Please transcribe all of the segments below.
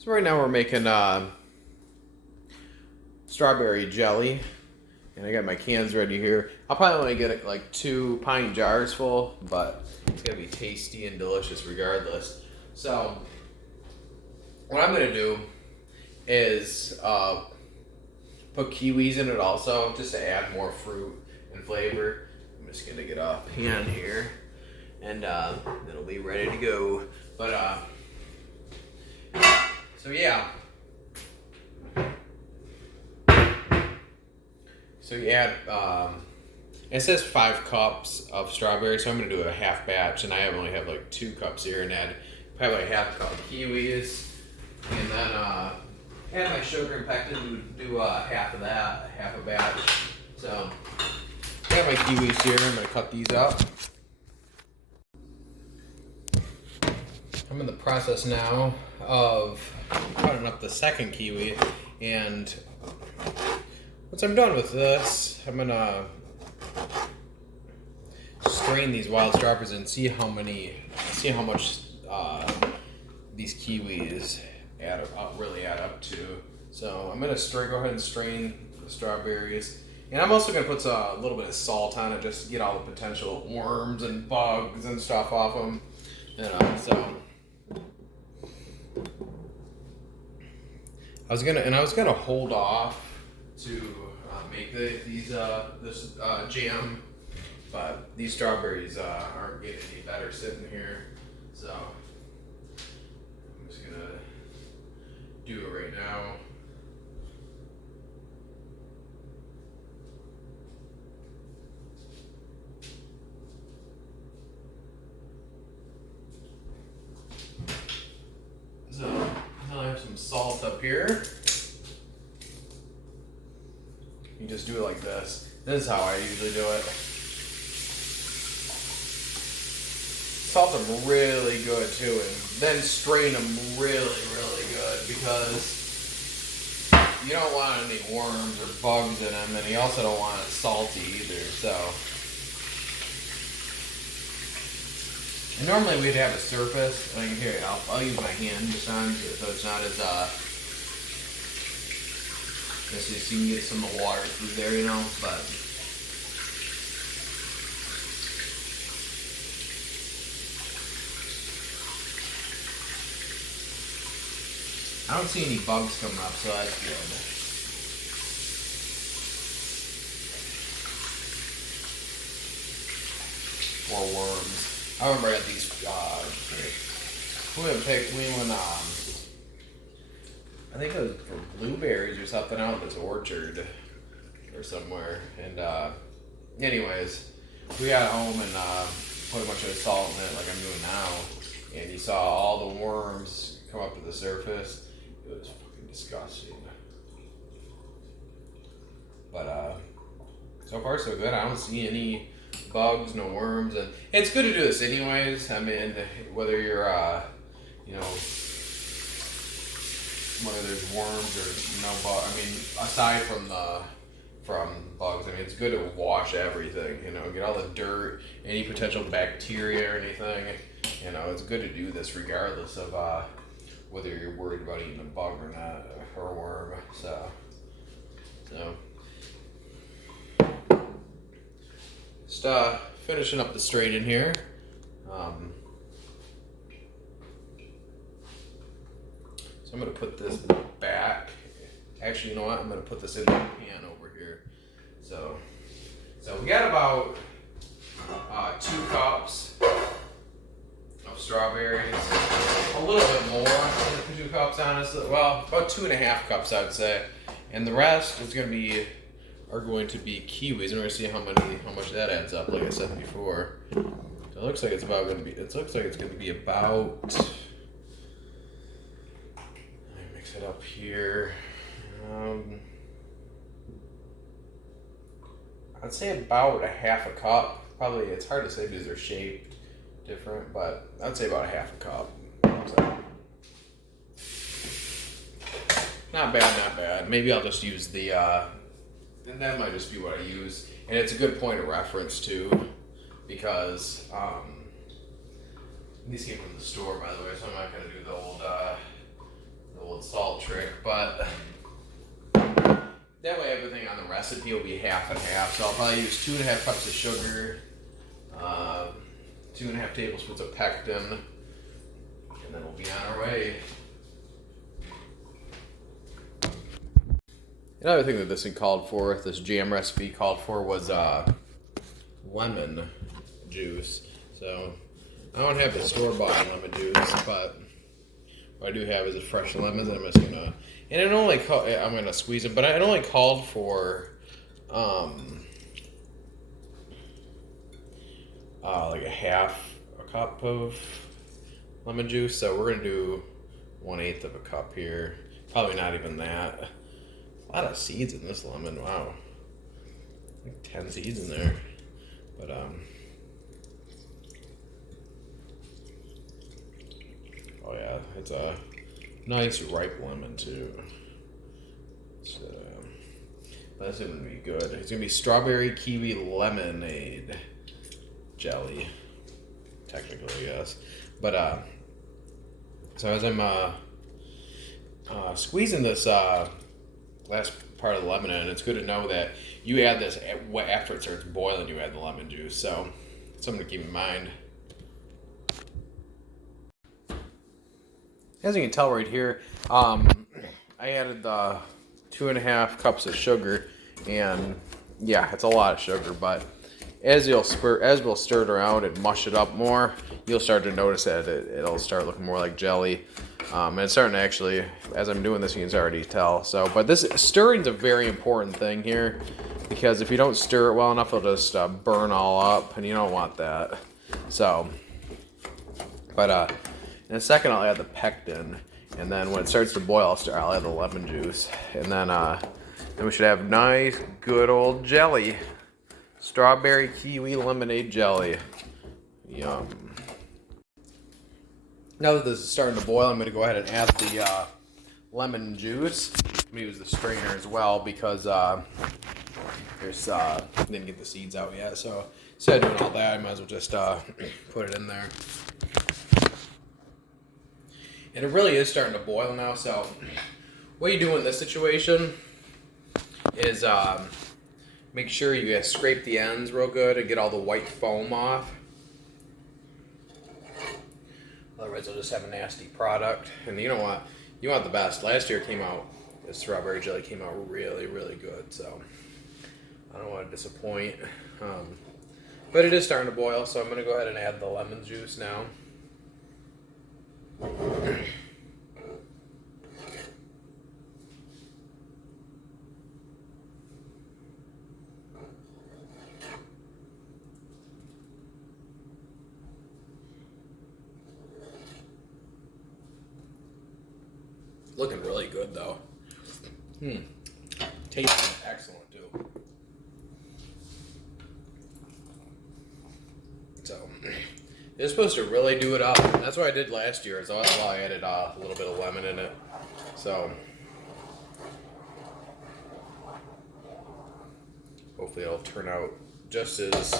So right now we're making strawberry jelly, and I got my cans ready here. I'll probably only get like 2 pint jars full, but it's gonna be tasty and delicious regardless. So what I'm gonna do is put kiwis in it also, just to add more fruit and flavor. I'm just gonna get a pan here, and it'll be ready to go. But so yeah. So you add, it says 5 cups of strawberries, so I'm going to do a half batch, and I only have like 2 cups here, and add probably half a cup of kiwis, and then add my sugar and pectin, do half of that, half a batch. So I got my kiwis here, I'm going to cut these up. I'm in the process now of cutting up the second kiwi, and once I'm done with this, I'm gonna strain these wild strawberries and see how much these kiwis really add up to. So I'm gonna go ahead and strain the strawberries, and I'm also gonna put a little bit of salt on it just to get all the potential worms and bugs and stuff off them. So I was gonna hold off to make this jam, but these strawberries aren't getting any better sitting here, so I'm just gonna do it right now. So I have some salt up here. You just do it like this. This is how I usually do it. Salt them really good too, and then strain them really, really good, because you don't want any worms or bugs in them, and you also don't want it salty either. So, and normally we'd have a surface. Like here, I'll use my hand just on so it's not as so you can get some of the water through there, but I don't see any bugs coming up, so that's good. Or worms. I remember I had these, I think it was for blueberries or something out in this orchard or somewhere. And anyways, we got home and put a bunch of salt in it like I'm doing now. And you saw all the worms come up to the surface. It was fucking disgusting. But so far so good. I don't see any bugs, no worms. And it's good to do this anyways. I mean, whether you're, whether there's worms or no bugs. I mean, aside from bugs, I mean, it's good to wash everything, get all the dirt, any potential bacteria or anything. It's good to do this regardless of whether you're worried about eating a bug or not, or a worm. So just finishing up the straight in here. So I'm going to put this back. Actually, you know what? I'm going to put this in the pan over here. So we got about 2 cups of strawberries. A little bit more than 2 cups, honestly. Well, about 2.5 cups, I'd say. And the rest are going to be kiwis. And we're going to see how much that adds up, like I said before. So it looks like it's going to be about. It up here. I'd say about 1/2 cup. Probably, it's hard to say because they're shaped different, but I'd say about 1/2 cup. So, not bad. Maybe I'll just use and that might just be what I use. And it's a good point of reference too, because these came from the store, by the way, so I'm not going to do the old but that way everything on the recipe will be half and half. So I'll probably use 2.5 cups of sugar, 2.5 tablespoons of pectin, and then we'll be on our way. Another thing that this thing called for, this jam recipe called for, was lemon juice. So I don't have the store-bought lemon juice, but what I do have is a fresh lemon that I'm just gonna, and it only I'm gonna squeeze it, but it only called for like a cup of lemon juice. So we're gonna do 1/8 of a cup here. Probably not even that. A lot of seeds in this lemon. Wow, like 10 seeds in there. But oh yeah, it's a nice ripe lemon too. So, that's gonna be good. It's gonna be strawberry kiwi lemonade jelly, technically, yes. But so as I'm squeezing this last part of the lemon in, it's good to know that you add this after it starts boiling. You add the lemon juice, so something to keep in mind. As you can tell right here, I added the 2.5 cups of sugar, and yeah, it's a lot of sugar, but as we'll stir it around and mush it up more, you'll start to notice that it'll start looking more like jelly. And it's starting to actually, as I'm doing this, you can already tell. So, but this stirring is a very important thing here, because if you don't stir it well enough, it'll just burn all up, and you don't want that. So, but in a second, I'll add the pectin, and then when it starts to boil, I'll add the lemon juice, and then we should have nice, good old jelly, strawberry kiwi lemonade jelly. Yum. Now that this is starting to boil, I'm going to go ahead and add the lemon juice. I'm going to use the strainer as well, because didn't get the seeds out yet. So instead of doing all that, I might as well just put it in there. And it really is starting to boil now. So what you do in this situation is make sure you scrape the ends real good and get all the white foam off. Otherwise, you'll just have a nasty product. And you know what? You want the best. Last year the strawberry jelly came out really, really good. So I don't want to disappoint. But it is starting to boil, so I'm going to go ahead and add the lemon juice now. Looking really good though. Tasting excellent too. So it's supposed to really do it up. That's what I did last year. So that's why I added a little bit of lemon in it. So hopefully it'll turn out just as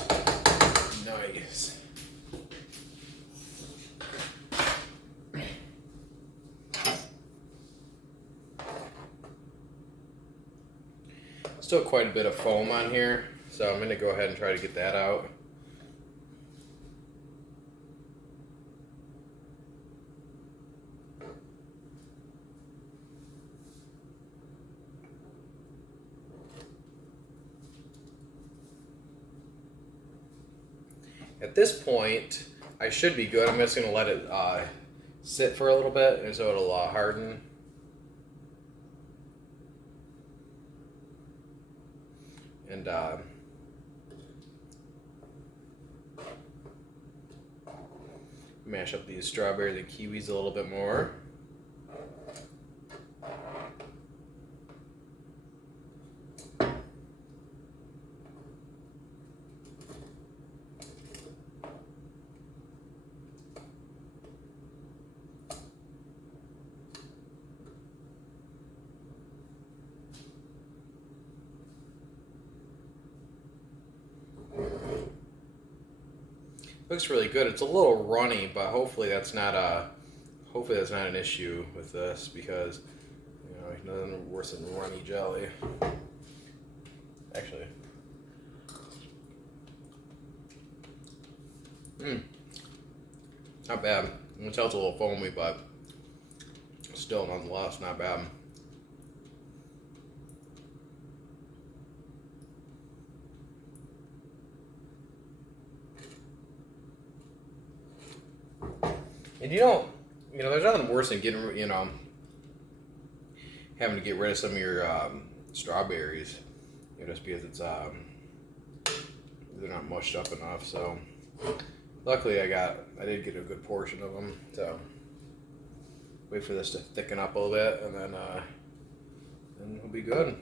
nice. Still quite a bit of foam on here, so I'm going to go ahead and try to get that out. At this point, I should be good. I'm just going to let it sit for a little bit, and so it'll harden. And mash up these strawberries and kiwis a little bit more. Looks really good. It's a little runny, but hopefully that's not an issue with this, because You know, nothing worse than runny jelly. Actually. Not bad. You can tell it's a little foamy, but still, nonetheless, not bad. And you know, there's nothing worse than getting, having to get rid of some of your strawberries, just because it's they're not mushed up enough. So luckily, I did get a good portion of them. So wait for this to thicken up a little bit, and then we'll be good.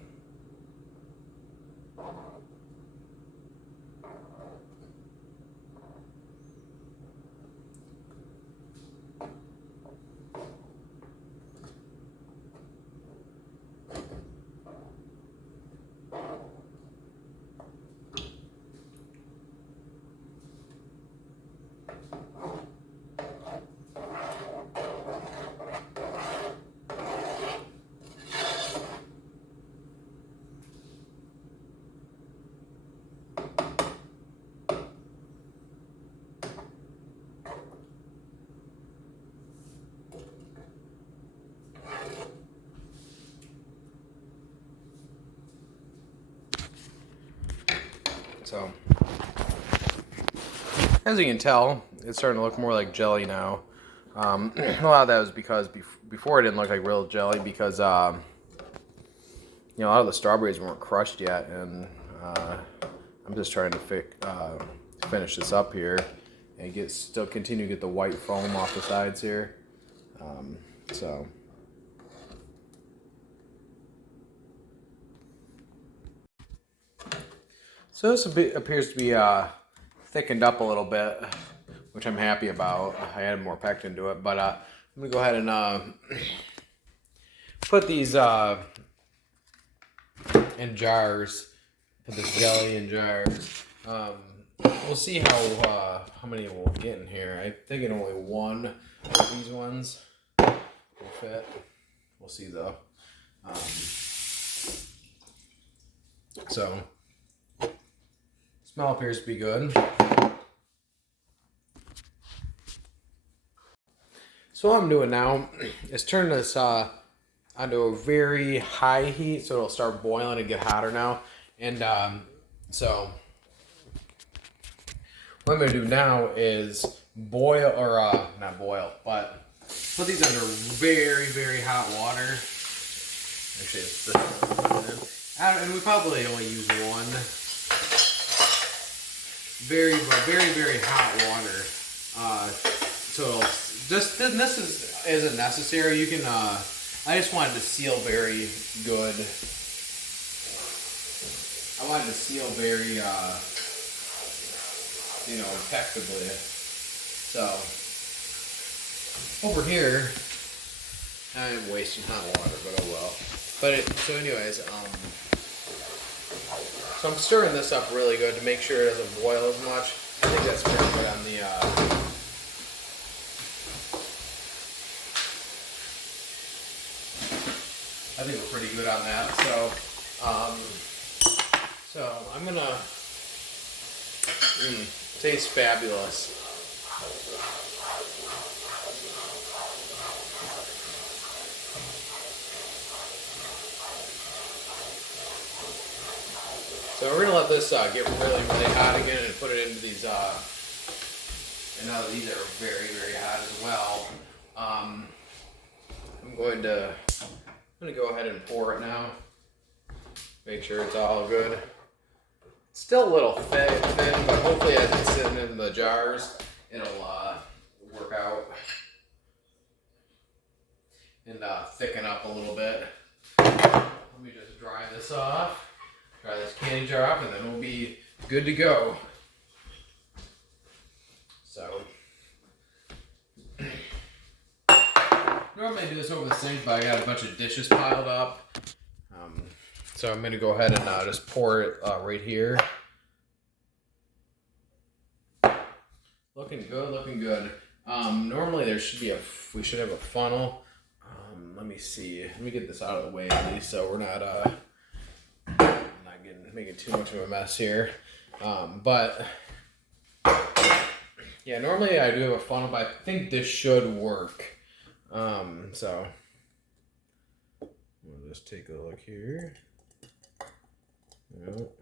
So, as you can tell, it's starting to look more like jelly now. A lot of that was because before it didn't look like real jelly because, a lot of the strawberries weren't crushed yet, and I'm just trying to finish this up here and still continue to get the white foam off the sides here. So this appears to be thickened up a little bit, which I'm happy about. I added more pectin to it, but I'm going to go ahead and put these in jars, put this jelly in jars. We'll see how many we'll get in here. I think only one of these ones will fit. We'll see though. So smell appears to be good. So what I'm doing now is turn this onto a very high heat, so it'll start boiling and get hotter now. And so what I'm going to do now is boil, or not boil, but put these under very, very hot water. Actually, it's this one. And we probably only use one. Very, very, very hot water. So this isn't necessary. You can. I just wanted to seal very good. I wanted to seal very, impeccably. So over here, I'm wasting hot water, but oh well. So anyways, so I'm stirring this up really good to make sure it doesn't boil as much. I think that's pretty good on the, I think we're pretty good on that. So I'm gonna, tastes fabulous. So we're gonna let this get really, really hot again and put it into these. And now that these are very, very hot as well, I'm going to go ahead and pour it now. Make sure it's all good. It's still a little thin, but hopefully as it's sitting in the jars, it'll work out and thicken up a little bit. Let me just dry this off. Dry this candy jar off, and then we'll be good to go. So, normally I do this over the sink, but I got a bunch of dishes piled up. So I'm going to go ahead and just pour it right here. Looking good, looking good. Normally we should have a funnel. let me see. Let me get this out of the way at least, so we're not making too much of a mess here. But yeah, normally I do have a funnel, but I think this should work. So we'll just take a look here. Yep.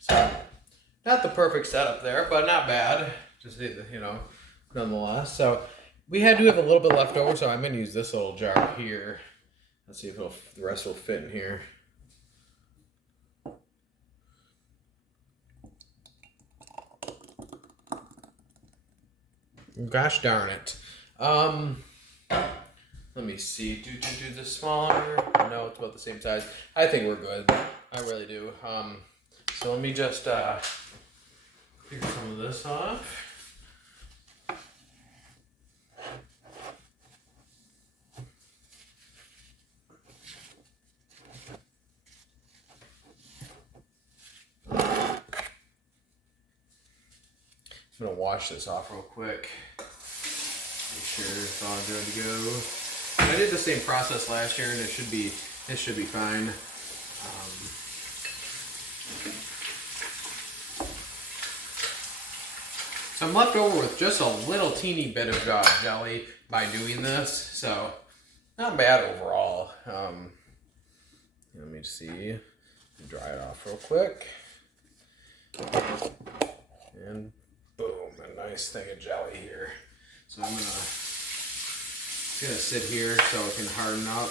So, not the perfect setup there, but not bad. Just, you know, nonetheless. So we do have a little bit left over, so I'm going to use this little jar here. Let's see if the rest will fit in here. Gosh darn it. Let me see. Do this smaller? No, it's about the same size. I think we're good. I really do. So let me just clear some of this off. I'm gonna wash this off real quick. Make sure it's all good to go. I did the same process last year, and it should be fine. So I'm left over with just a little teeny bit of jelly by doing this, so not bad overall. Let me see. Dry it off real quick, and boom, a nice thing of jelly here. So I'm gonna sit here so it can harden up,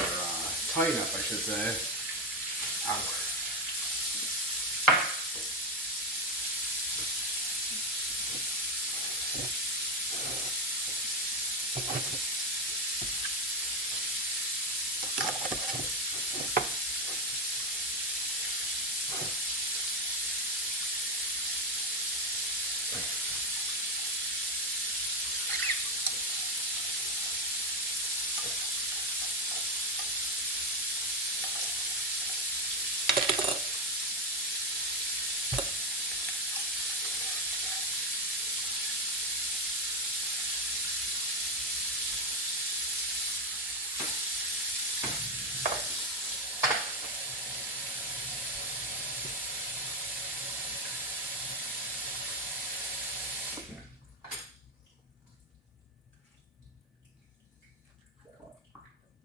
or tighten up, I should say. Ow.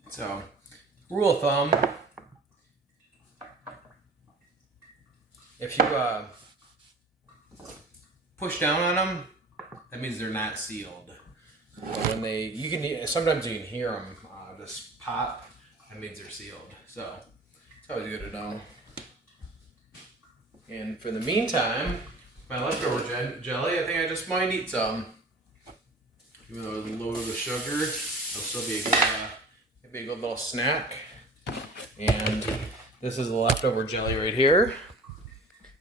So, rule of thumb, if you push down on them, that means they're not sealed. When sometimes you can hear them just pop, that means they're sealed. So, it's always good to know. And for the meantime, my leftover jelly, I think I just might eat some. Even though it's loaded with sugar, it'll still be a good little snack. And this is the leftover jelly right here.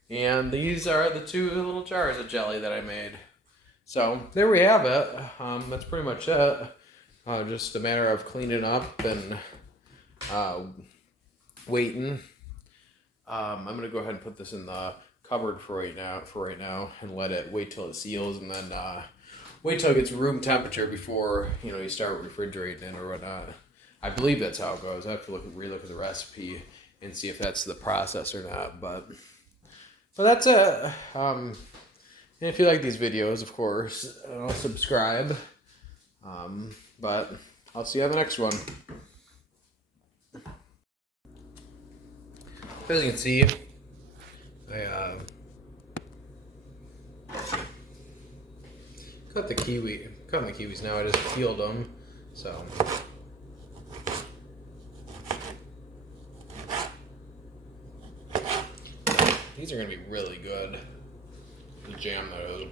And these are the 2 little jars of jelly that I made. So there we have it. That's pretty much it. Just a matter of cleaning up and waiting. I'm gonna go ahead and put this in the cupboard for right now, and wait till it seals, and then wait till it gets room temperature before you start refrigerating it or whatnot. I believe that's how it goes. I have to relook at the recipe and see if that's the process or not. But that's it. And if you like these videos, of course, I'll subscribe. But I'll see you on the next one. As you can see, I cut the kiwis now. I just peeled them, so. These are gonna be really good. The jam those.